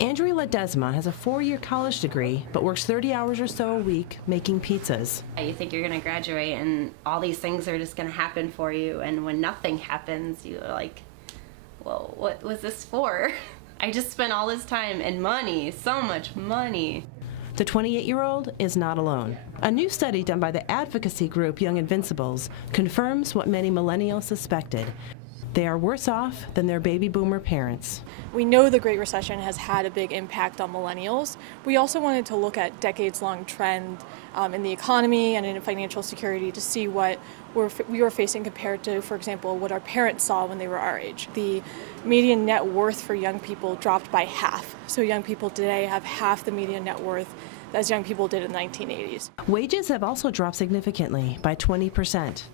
Andrea Ledesma has a 4-year college degree, but works 30 hours or so a week making pizzas. You think you're going to graduate and all these things are just going to happen for you, and when nothing happens, you're like, well, what was this for? I just spent all this time and money, so much money. The 28-year-old is not alone. A new study done by the advocacy group Young Invincibles confirms what many millennials suspected. They are worse off than their baby boomer parents. We know the Great Recession has had a big impact on millennials. We also wanted to look at decades-long trend in the economy and in financial security to see what we were facing compared to, for example, what our parents saw when they were our age. The median net worth for young people dropped by half. So young people today have half the median net worth as young people did in the 1980s. Wages have also dropped significantly by 20%.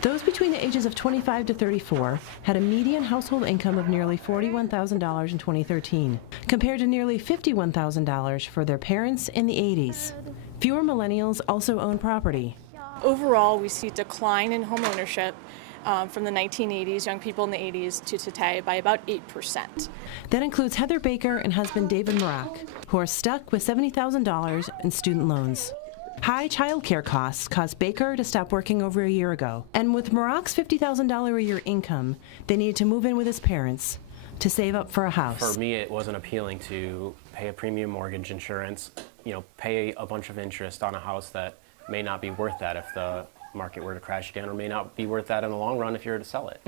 Those between the ages of 25 to 34 had a median household income of nearly $41,000 in 2013, compared to nearly $51,000 for their parents in the 80s. Fewer millennials also own property. Overall, we see decline in home ownership from the 1980s, young people in the 80s, to today by about 8%. That includes Heather Baker and husband David Marak, who are stuck with $70,000 in student loans. High child care costs caused Baker to stop working over a year ago. And with Marak's $50,000 a year income, they needed to move in with his parents to save up for a house. For me, it wasn't appealing to pay a premium mortgage insurance, pay a bunch of interest on a house that may not be worth that if the market were to crash again, or may not be worth that in the long run if you were to sell it.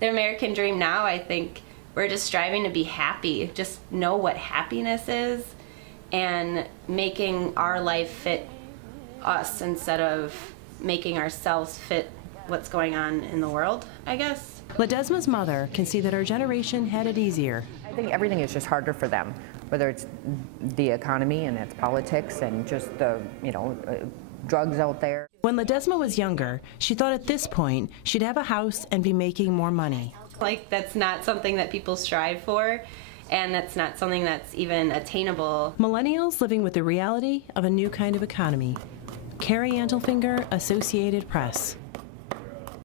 The American dream now, I think, we're just striving to be happy, just know what happiness is, and making our life fit us instead of making ourselves fit what's going on in the world, I guess. Ledesma's mother can see that our generation had it easier. I think everything is just harder for them, whether it's the economy and its politics and just the, drugs out there. When Ledesma was younger, she thought at this point she'd have a house and be making more money. That's not something that people strive for, and that's not something that's even attainable. Millennials living with the reality of a new kind of economy. Carrie Antlfinger, Associated Press.